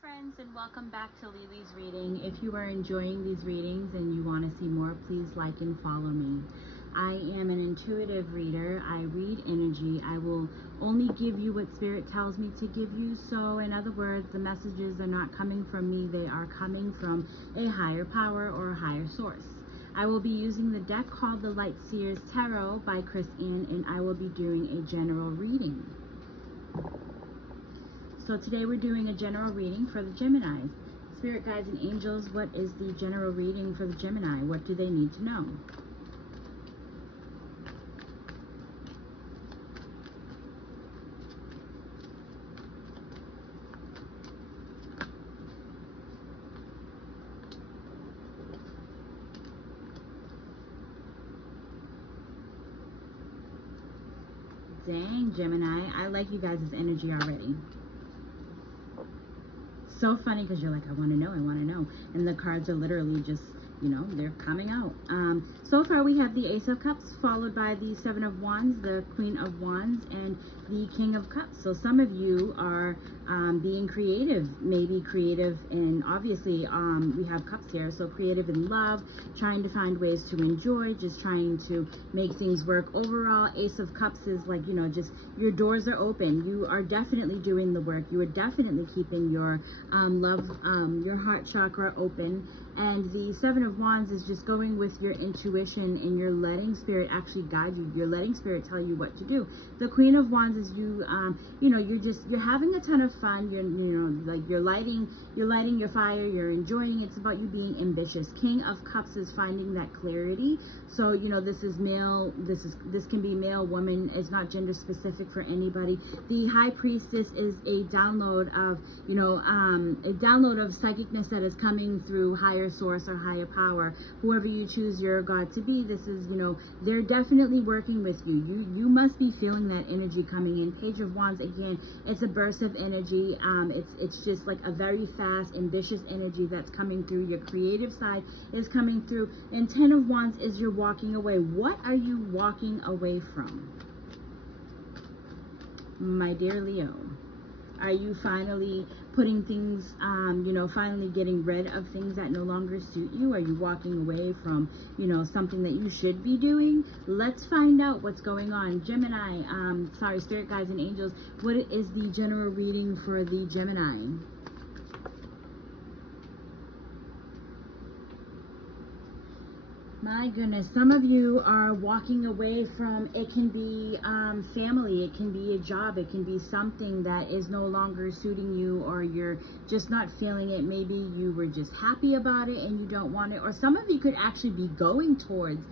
Friends, and welcome back to Lily's reading. If you are enjoying these readings and you want to see more, please like and follow me. I am an intuitive reader. I read energy. I will only give you what Spirit tells me to give you. So in other words, the messages are not coming from me. They are coming from a higher power or a higher source. I will be using the deck called the Light Seers Tarot by Chris Ann, and I will be doing a general reading. So today we're doing a general reading for the Geminis. Spirit guides and angels, what is the general reading for the Gemini? What do they need to know? Dang, Gemini, I like you guys' energy already. So funny because you're like, I want to know, and the cards are literally just, you know, they're coming out. So far we have the Ace of Cups followed by the Seven of Wands, the Queen of Wands, and the King of Cups. So some of you are being creative, maybe creative, and obviously we have cups here, so creative in love, trying to find ways to enjoy, just trying to make things work. Overall, Ace of Cups is like, you know, just your doors are open. You are definitely doing the work. You are definitely keeping your your heart chakra open. And the Seven of Wands is just going with your intuition, and you're letting Spirit actually guide you. You're letting Spirit tell you what to do. The Queen of Wands is you, you know, you're having a ton of fun. You're lighting your fire. You're enjoying it. It's about you being ambitious. King of Cups is finding that clarity. So, you know, this is male. This can be male, woman. It's not gender specific for anybody. The High Priestess is a download of, you know, a download of psychicness that is coming through higher source or higher power. Whoever you choose your God to be, this is, you know, they're definitely working with you. You must be feeling that energy coming in. Page of Wands, again, it's a burst of energy. It's just like a very fast, ambitious energy that's coming through. Your creative side is coming through. And Ten of Wands is you're walking away. What are you walking away from, my dear Leo? Are you finally putting things, you know, finally getting rid of things that no longer suit you? Are you walking away from, you know, something that you should be doing? Let's find out what's going on. Gemini, sorry, Spirit guides and angels, what is the general reading for the Gemini? My goodness, some of you are walking away from, it can be family, it can be a job, it can be something that is no longer suiting you, or you're just not feeling it. Maybe you were just happy about it and you don't want it. Or some of you could actually be going towards,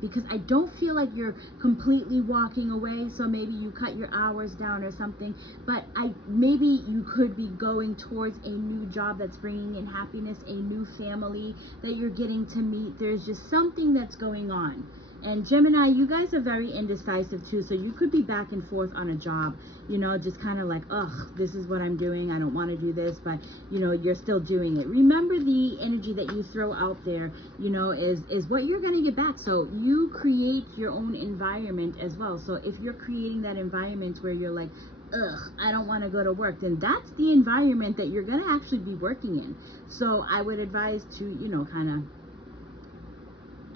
because I don't feel like you're completely walking away, so maybe you cut your hours down or something, but maybe you could be going towards a new job that's bringing in happiness, a new family that you're getting to meet. There's just something that's going on. And Gemini, you guys are very indecisive too, so you could be back and forth on a job, you know, just kind of like, ugh, this is what I'm doing, I don't want to do this, but you know, you're still doing it. Remember, the energy that you throw out there, you know, is what you're going to get back. So you create your own environment as well. So if you're creating that environment where you're like, ugh, I don't want to go to work, then that's the environment that you're going to actually be working in. So I would advise to, you know, kind of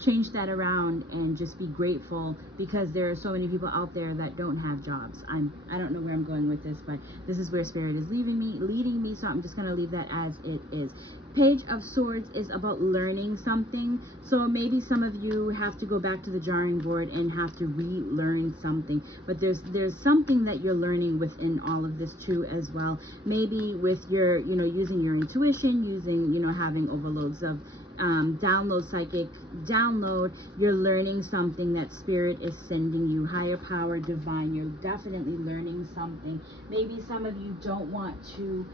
change that around and just be grateful, because there are so many people out there that don't have jobs. I don't know where I'm going with this, but this is where Spirit is leading me, so I'm just going to leave that as it is. Page of Swords is about learning something. So maybe some of you have to go back to the drawing board and have to relearn something, but there's something that you're learning within all of this too as well. Maybe with your, you know, using your intuition, using, you know, having overloads of psychic download, you're learning something that Spirit is sending you, higher power, divine. You're definitely learning something. Maybe some of you don't want to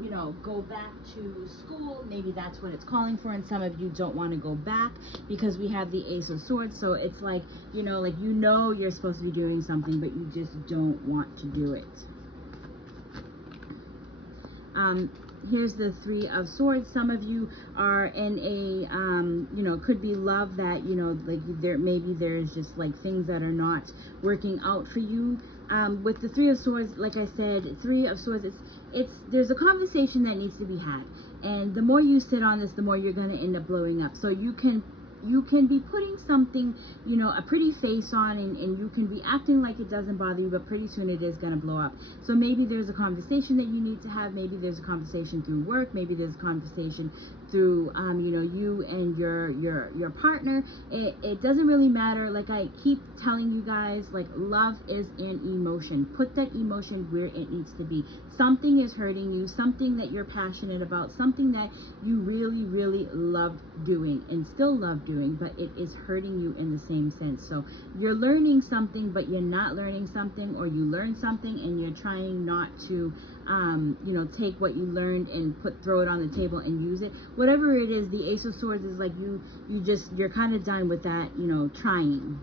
you know, go back to school. Maybe that's what it's calling for. And some of you don't want to go back because we have the Ace of Swords. So it's like, you know, you're supposed to be doing something, but you just don't want to do it. Here's the Three of Swords. Some of you are in a, you know, could be love that, you know, like maybe there's just like things that are not working out for you. with the Three of Swords, like I said, Three of Swords, there's a conversation that needs to be had, and the more you sit on this, the more you're going to end up blowing up. So you can be putting something, you know, a pretty face on, and you can be acting like it doesn't bother you, but pretty soon it is going to blow up. So maybe there's a conversation that you need to have. Maybe there's a conversation through work. Maybe there's a conversation through, you know, you and your partner. It doesn't really matter. Like I keep telling you guys, like, love is an emotion. Put that emotion where it needs to be. Something is hurting you, something that you're passionate about, something that you really, really love doing and still love doing, but it is hurting you in the same sense. So you're learning something, but you're not learning something, or you learn something and you're trying not to, you know, take what you learned and throw it on the table and use it. Whatever it is, the Ace of Swords is like you're kind of done with that, you know, trying.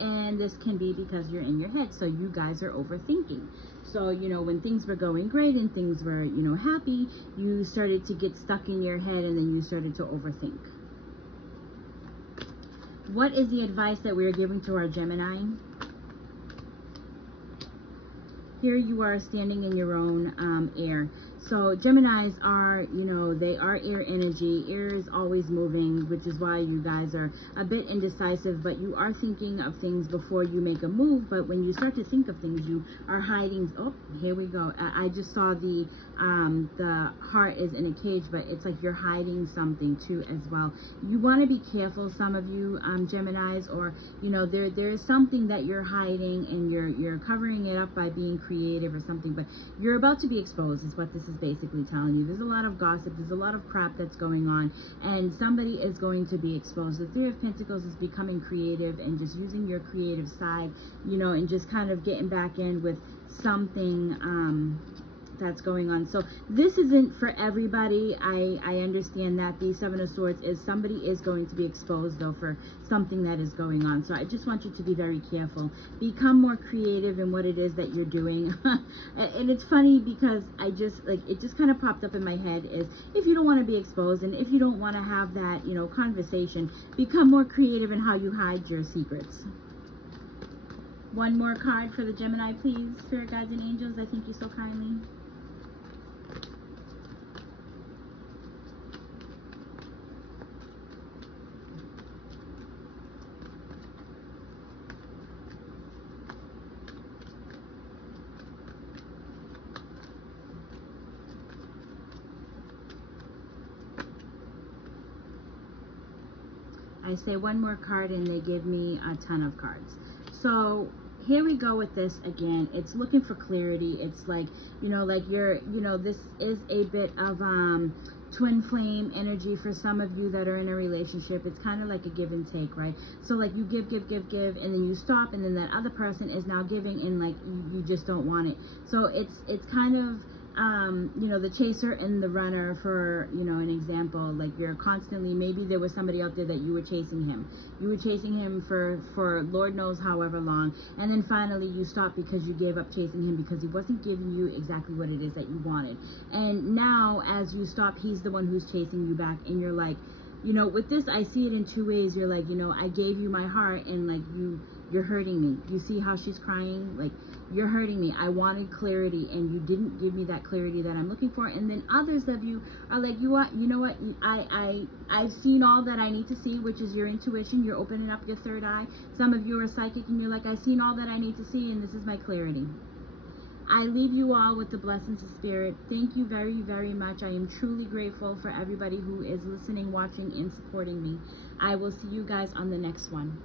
And this can be because you're in your head, so you guys are overthinking. So, you know, when things were going great and things were, you know, happy, you started to get stuck in your head, and then you started to overthink. What is the advice that we're giving to our Gemini? Here you are standing in your own air. So Geminis are, you know, they are air energy. Air is always moving, which is why you guys are a bit indecisive, but you are thinking of things before you make a move. But when you start to think of things, you are hiding. Oh, here we go. I just saw the heart is in a cage, but it's like you're hiding something too as well. You want to be careful, some of you Geminis, or, you know, there's something that you're hiding and you're covering it up by being creative or something, but you're about to be exposed is what this is basically telling you. There's a lot of gossip, there's a lot of crap that's going on, and somebody is going to be exposed. The Three of Pentacles is becoming creative and just using your creative side, you know, and just kind of getting back in with something that's going on. So this isn't for everybody. I understand that. The Seven of Swords is somebody is going to be exposed though for something that is going on. So I just want you to be very careful. Become more creative in what it is that you're doing. And it's funny because I just, like, it just kind of popped up in my head is, if you don't want to be exposed and if you don't want to have that, you know, conversation, become more creative in how you hide your secrets. One more card for the Gemini, please. Spirit guides and angels, I thank you so kindly. I say one more card and they give me a ton of cards. So here we go with this again. It's looking for clarity. It's like, you know, like you're, you know, this is a bit of twin flame energy for some of you that are in a relationship. It's kind of like a give and take, right? So like you give, and then you stop, and then that other person is now giving, and like you just don't want it. So it's kind of, you know, the chaser and the runner, for, you know, an example. Like you're constantly, maybe there was somebody out there that you were chasing him. You were chasing him for Lord knows however long, and then finally you stopped because you gave up chasing him because he wasn't giving you exactly what it is that you wanted. And now as you stop, he's the one who's chasing you back, and you're like, you know, with this I see it in two ways. You're like, you know, I gave you my heart, and like you're hurting me. You see how she's crying? Like, you're hurting me. I wanted clarity and you didn't give me that clarity that I'm looking for. And then others of you are like, you know what, I've seen all that I need to see, which is your intuition. You're opening up your third eye. Some of you are psychic and you're like, I've seen all that I need to see, and this is my clarity. I leave you all with the blessings of spirit. Thank you very, very much. I am truly grateful for everybody who is listening, watching, and supporting me. I will see you guys on the next one.